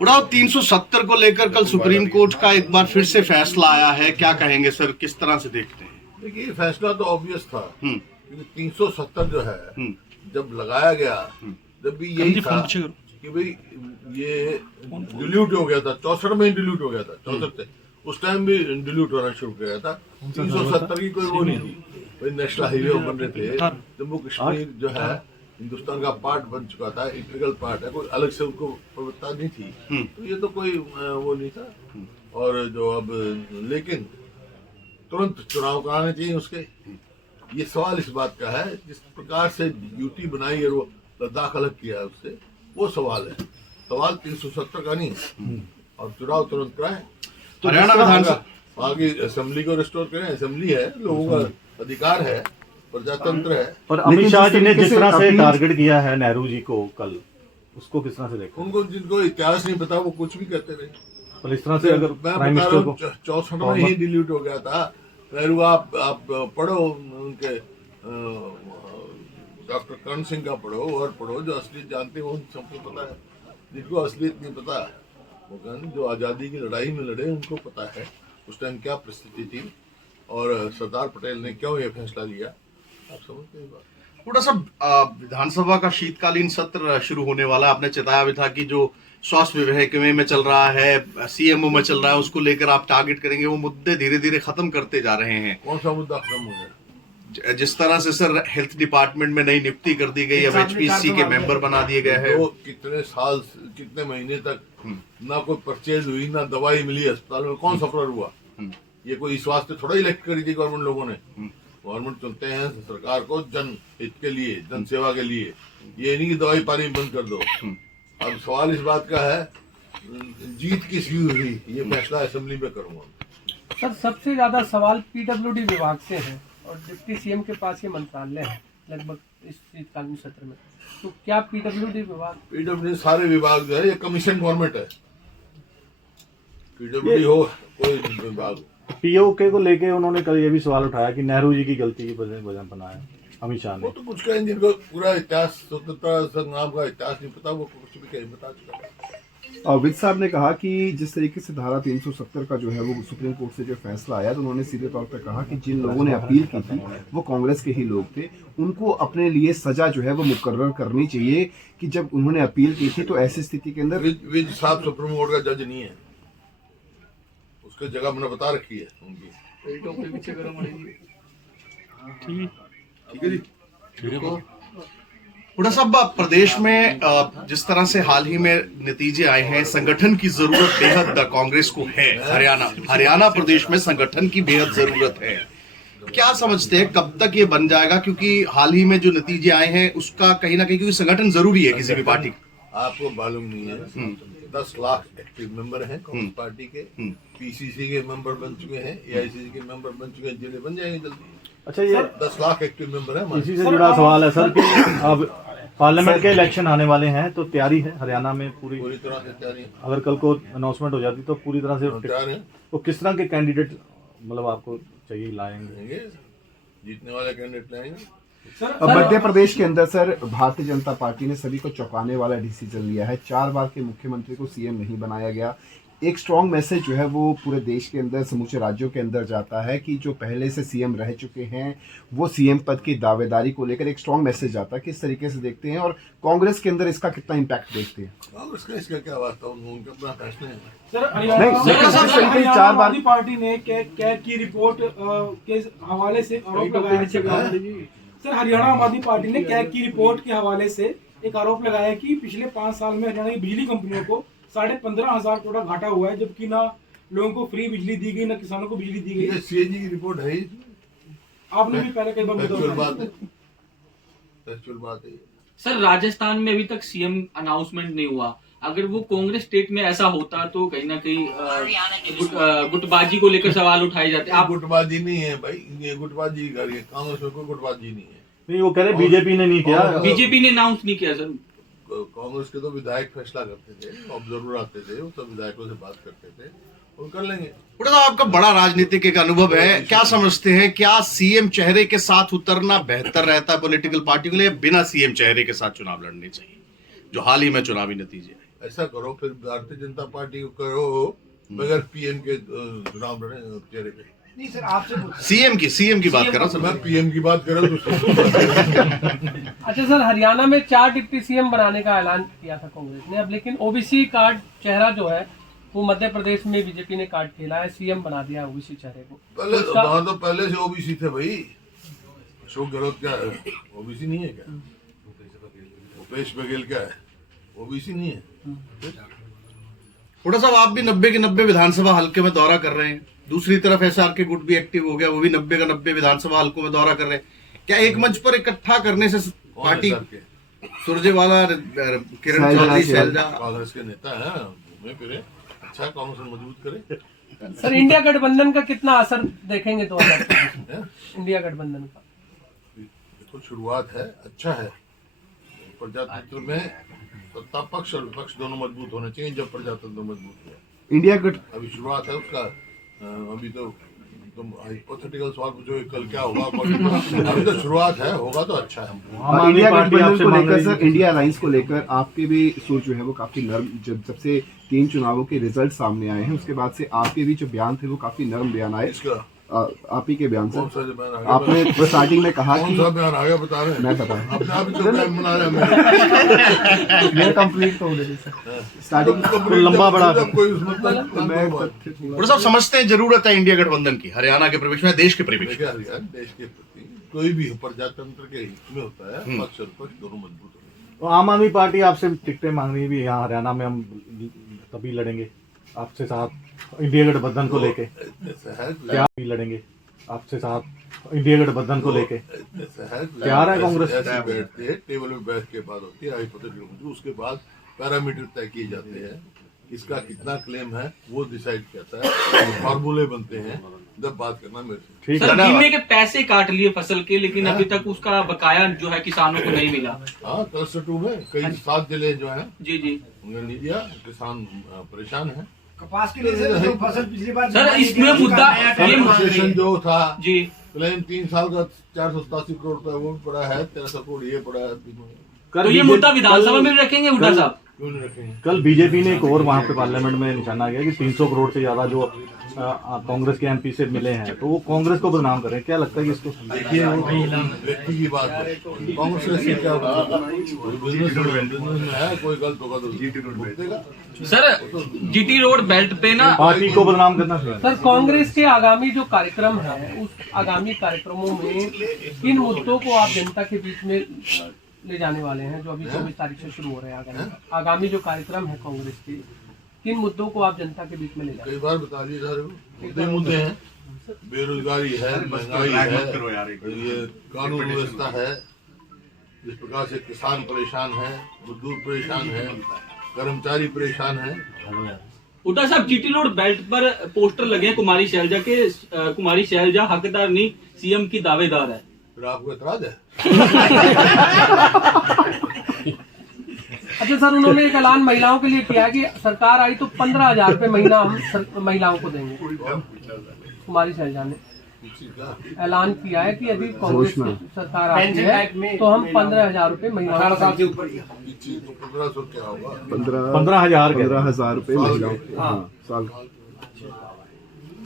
उड़ाव 370 को लेकर कल सुप्रीम कोर्ट का एक बार फिर से फैसला आया है, क्या कहेंगे सर, किस तरह से देखते हैं? देखिए, फैसला तो ऑब्वियस था, क्योंकि 370 जो है जब लगाया गया, जब भी यही था कि भाई ये डिल्यूट हो गया था, 64 में डिल्यूट हो गया था, 64 से उस टाइम भी डिल्यूट होना शुरू हो गया था। 370 की कोई वो नहीं थी भाई, नेशनल हाईवे बन रहे थे, जम्मू कश्मीर जो है हिंदुस्तान का पार्ट बन चुका था, इंटीग्रल पार्ट है, कोई अलग से उनको प्रवृत्ता नहीं थी, तो ये तो कोई वो नहीं था। और जो अब लेकिन तुरंत चुनाव कराने चाहिए उसके, ये सवाल इस बात का है जिस प्रकार से यूटी बनाई और वो लद्दाख अलग किया है उससे, वो सवाल है। सवाल 370 का नहीं, और चुनाव तुरंत कराएं। तो हरियाणा विधानसभा आगे असेंबली को रिस्टोर करें, असेंबली है, लोगों का अधिकार है, प्रजातंत्र है। और अमित शाह जी ने जिस तरह से टारगेट किया है नेहरू जी को कल, उसको किस तरह से देखो? उनको जिनको इतिहास नहीं पता वो कुछ भी कहते रहे। और इस तरह से अगर प्राइम मिनिस्टर को 64 में ही डिलीट हो गया था नेहरू, आप पढ़ो उनके डॉक्टर कर्ण सिंह का पढ़ो और पढ़ो, जो असलियत जानते हैं वो सबको पता है। जिनको असलियत नहीं पता, वो कहते जो आज़ादी की लड़ाई में लड़े उनको पता है उस टाइम क्या परिस्थिति थी और सरदार पटेल ने क्यों ये फैसला लिया। आप समझते हैं बात। थोड़ा सा विधानसभा का शीतकालीन सत्र शुरू होने वाला, आपने चेताया भी था कि जो स्वास्थ्य विभाग में चल रहा है, सीएमओ में चल रहा है, उसको लेकर आप टारगेट करेंगे, वो मुद्दे धीरे धीरे खत्म करते जा रहे हैं। कौन सा मुद्दा खत्म हो गया? जिस तरह से सर हेल्थ डिपार्टमेंट में नई नियुक्ति कर दी गई, अब एचपीसी के मेंबर बना दिए गए हैं। तो कितने साल, कितने महीने तक ना कोई परचेज हुई, ना दवाई मिली अस्पताल में, कौन सफर हुआ? ये कोई इस वास्ते थोड़ा इलेक्ट करी थी गवर्नमेंट लोगों ने। गवर्नमेंट चुनते हैं सरकार को जन हित के लिए, जन सेवा के लिए, ये नहीं कि दवाई पानी बंद कर दो। अब सवाल इस बात का है जीत किसकी हुई, ये फैसला असेंबली में करूंगा। सर, सबसे ज्यादा सवाल पीडब्ल्यूडी विभाग से है और डिप्टी सीएम के पास ये मंत्रालय है लगभग इस शीतकालीन सत्र में, तो क्या पीडब्ल्यूडी सारे विभाग जो है, ये कमीशन गवर्नमेंट है, पीडब्ल्यूडी हो कोई विभाग। पीओके को लेके उन्होंने कल ये भी सवाल उठाया कि नेहरू जी की गलती की वजह बनाया अमित शाह ने। वो तो कुछ कहें, जिनको पूरा इतिहास, स्वतंत्रता संग्राम का इतिहास नहीं पता, वो कुछ भी कहीं बता चुका। और विज साहब ने कहा कि जिस तरीके से धारा 370 का जो है वो सुप्रीम कोर्ट से जो फैसला आया, तो उन्होंने सीधे तौर पर कहा कि जिन लोगों ने अपील की थी वो कांग्रेस के ही लोग थे, उनको अपने लिए सजा जो है वो मुकर्रर करनी चाहिए कि जब उन्होंने अपील की थी तो ऐसी स्थिति के अंदर विज साहब सुप्रीम कोर्ट का जज नहीं है, उसकी जगह मैंने बता रखी है उनकी। ठीक है जी। थोड़ा सा प्रदेश में जिस तरह से हाल ही में नतीजे आए हैं, संगठन की जरूरत बेहद कांग्रेस को है। हरियाणा प्रदेश में संगठन की बेहद जरूरत है। क्या समझते हैं कब तक ये बन जाएगा? क्योंकि हाल ही में जो नतीजे आए हैं उसका कहीं ना कहीं, क्योंकि संगठन जरूरी है किसी भी पार्टी का। आपको मालूम नहीं है, 10 लाख एक्टिव मेंबर हैं कांग्रेस पार्टी के, पीसीसी के मेंबर बन चुके हैं, एआईसीसी के मेंबर बन चुके हैं, जिले बन जाएंगे जल्दी। अच्छा, ये 10 लाख एक्टिव मेंबर है। इसी से जुड़ा सवाल है सर कि अब पार्लियामेंट के इलेक्शन आने वाले हैं, तो तैयारी है हरियाणा में पूरी तरह से तैयारी है। अगर कल को अनाउंसमेंट हो जाती तो पूरी तरह से तैयार है। तो किस तरह के कैंडिडेट मतलब आपको चाहिए लाएंगे? जीतने वाले कैंडिडेट लाएंगे। मध्य प्रदेश के अंदर सर भारतीय जनता पार्टी ने सभी को चौंकाने वाला डिसीजन लिया है। 4 बार के मुख्यमंत्री को सीएम नहीं बनाया गया। एक स्ट्रॉन्ग मैसेज जो है वो पूरे देश के अंदर, समूचे राज्यों के अंदर जाता है कि जो पहले से सीएम रह चुके हैं वो सीएम पद की दावेदारी को लेकर एक स्ट्रॉन्ग मैसेज जाता है। किस तरीके से देखते हैं और कांग्रेस के अंदर इसका कितना इम्पैक्ट देखते हैं? कांग्रेस का इसका क्या वास्ता, उनका अपना फैसला है। सर, हरियाणा पार्टी ने कैग की रिपोर्ट के हवाले से आरोप लगाया। सर, हरियाणा आम आदमी पार्टी ने कैग की रिपोर्ट के हवाले से एक आरोप लगाया कि पिछले 5 साल में हरियाणा की बिजली कंपनियों को 15,500 करोड़ घाटा हुआ है, जबकि ना लोगों को फ्री बिजली दी गई, ना किसानों को बिजली दी गई। सीएजी की रिपोर्ट है, आपने भी पहले कई बार बात है। सर, राजस्थान में अभी तक सीएम अनाउंसमेंट नहीं हुआ। अगर वो कांग्रेस स्टेट में ऐसा होता तो कहीं ना कहीं गुटबाजी को लेकर सवाल उठाए जाते। आप गुटबाजी नहीं है भाई, ये गुटबाजी कर रही है कांग्रेस में, कोई गुटबाजी नहीं है। नहीं, वो कह रहे बीजेपी ने नहीं किया, बीजेपी ने अनाउंस नहीं किया। सर, कांग्रेस के तो विधायक फैसला करते थे, ऑब्जर्वर आते थे, वो सब विधायकों से बात करते थे, वो कर लेंगे। आपका बड़ा राजनीतिक एक अनुभव है, क्या समझते हैं, क्या सीएम चेहरे के साथ उतरना बेहतर रहता है पॉलिटिकल पार्टी के लिए, बिना सीएम चेहरे के साथ चुनाव लड़ने चाहिए, जो हाल ही में चुनावी नतीजे है? ऐसा करो, फिर भारतीय जनता पार्टी को करो बगैर पीएम के चुनाव लड़े चेहरे पे। नहीं सर, आपसे सीएम की बात कर रहा हूं सर मैं पीएम की बात कर रहा हूँ। अच्छा सर, हरियाणा में 4 डिप्टी सीएम बनाने का ऐलान किया था कांग्रेस ने, अब लेकिन ओबीसी कार्ड चेहरा जो है वो मध्य प्रदेश में बीजेपी ने कार्ड खेला है, सीएम बना दिया ओबीसी चेहरे को। पहले वहां तो पहले से ओबीसी थे भाई। अशोक गहलोत क्या है, ओबीसी नहीं है क्या? भूपेश बघेल क्या है, ओबीसी नहीं है? थोड़ा साहब, आप भी 90 के 90 विधानसभा हल्के में दौरा कर रहे हैं, दूसरी तरफ एसआर के गुट भी एक्टिव हो गया, वो भी 90 का 90 विधानसभा हल्कों में दौरा कर रहे हैं। क्या एक मंच पर इकट्ठा करने से पार्टी सुरजेवाला, किरण चौधरी, शैलजा कांग्रेस के नेता है, घूमे फिरे, अच्छा कांग्रेस मजबूत करे। सर, इंडिया गठबंधन का कितना असर देखेंगे 2024 में? इंडिया गठबंधन का देखो, शुरुआत है, अच्छा है। प्रजातंत्र में सत्ता पक्ष और विपक्ष दोनों मजबूत होने चाहिए। जब प्रजातंत्र मजबूत हुआ, इंडिया गठ अभी शुरुआत है उसका। अभी तो तुम हाइपोथेटिकल सवाल पूछो कल क्या होगा, अभी तो शुरुआत है, होगा तो अच्छा है। इंडिया गठबंधन को लेकर सर, इंडिया अलायंस को लेकर आपके भी सोच जो है वो काफी नर्म, जब से 3 चुनावों के रिजल्ट सामने आए हैं उसके बाद से आपके भी जो बयान थे वो काफी नर्म बयान आए। इसका आप ही के बयान कौन सा सर, बयान आ गया? आपने स्टार्टिंग में कहा कौन कि सा बयान आ गया बता रहे हैं? मैं बता अपने आप ही तो बयान बना रहे हैं। मैं कंप्लीट तो होने सर स्टार्टिंग लंबा बड़ा कोई उसमें मैं थोड़ा साहब समझते हैं जरूरत है इंडिया गठबंधन की हरियाणा के परिप्रेक्ष्य में, देश के परिप्रेक्ष्य में। देखिए यार, देश के प्रति कोई भी प्रजातंत्र के हित में होता है, पक्ष और विपक्ष दोनों मजबूत होते हैं। तो आम आदमी पार्टी आपसे टिकटें मांग रही है भी, यहाँ हरियाणा में हम तभी लड़ेंगे आपसे साथ इंडिया गठबंधन को लेके। ऐसा है, क्या भी लड़ेंगे आपसे साथ इंडिया गठबंधन को लेके? ऐसा है, तैयार है कांग्रेस? ऐसे बैठते हैं, टेबल में बैठ के बात होती है, हाइपोथेटिकल, उसके बाद पैरामीटर तय किए जाते हैं, किसका कितना क्लेम है वो डिसाइड करता है, फॉर्मूले बनते हैं, जब बात करना मेरे से। ठीक है। सर, बीमे के पैसे काट लिए फसल के, लेकिन अभी तक उसका बकाया जो है किसानों को नहीं मिला। हाँ, क्लस्टर 2 में कई 7 जिले जो हैं जी जी उन्हें नहीं दिया, किसान परेशान है। कपास के लिए सर, जो फसल पिछली बार सर, इसमें मुद्दा कंपनसेशन जो था जी क्लेम 3 साल का 487 करोड़ रुपया वो पड़ा है, 1300 करोड़ ये पड़ा है। तो ये मुद्दा विधानसभा में भी रखेंगे हुड्डा साहब? क्यों नहीं रखेंगे? कल बीजेपी ने एक और वहां पे पार्लियामेंट में निशाना किया कि 300 करोड़ से ज्यादा जो कांग्रेस के एमपी से मिले हैं, तो वो कांग्रेस को बदनाम करें। क्या लगता है कि इसको देखिए, वो व्यक्ति की बात है, कांग्रेस से क्या होगा? कोई बिजनेस में है, कोई गलत होगा तो भुगतेगा। सर, जीटी रोड बेल्ट पे ना पार्टी को बदनाम करना चाहिए। सर, कांग्रेस के आगामी जो कार्यक्रम है, उस आगामी कार्यक्रमों में किन मुद्दों को आप जनता के बीच में ले जाने वाले हैं, जो अभी 24 तारीख से शुरू हो रहे हैं? आगामी जो कार्यक्रम है कांग्रेस के, किन मुद्दों को आप जनता के बीच में ले जाएंगे? कई बार बता दिए जा रहे हो, मुद्दे हैं, बेरोजगारी है, महंगाई है, ये कानून व्यवस्था है, जिस प्रकार से किसान परेशान है, मजदूर परेशान है, कर्मचारी परेशान है। हुड्डा साहब, जीटी रोड बेल्ट पर पोस्टर लगे हैं कुमारी शैलजा के, कुमारी शैलजा हकदार नहीं सीएम की दावेदार है। फिर आपको एतराज है? अच्छा सर, उन्होंने एक ऐलान महिलाओं के लिए किया कि सरकार आई तो 15,000 रुपए महीना हम महिलाओं को देंगे। कुमारी शैलजा ने ऐलान किया है कि यदि कांग्रेस की सरकार आती है तो हम 15,000 रुपए महीना। 18 से ऊपर 1500 क्या होगा? 15,000 रुपए महिलाओं के, हाँ, साल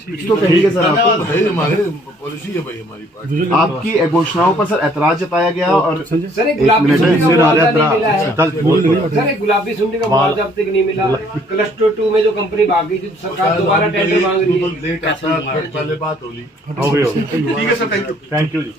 कुछ तो कहेंगे सर आपको। भाई हमारे पॉलिसी है भाई, हमारी पार्टी। आपकी घोषणाओं पर सर ऐतराज जताया गया और सर, एक एक गुलाबी मिनट सुंडी का में मुआवजा नहीं मिला है। बोल सर, एक गुलाबी सुंडी का मुआवजा अब तक नहीं मिला। क्लस्टर 2 में जो कंपनी भागी थी, सरकार दोबारा टेंडर मांग रही है। लेट आता है, पहले बात होगी। हो गई। ठीक है sir, thank you. Thank you ji.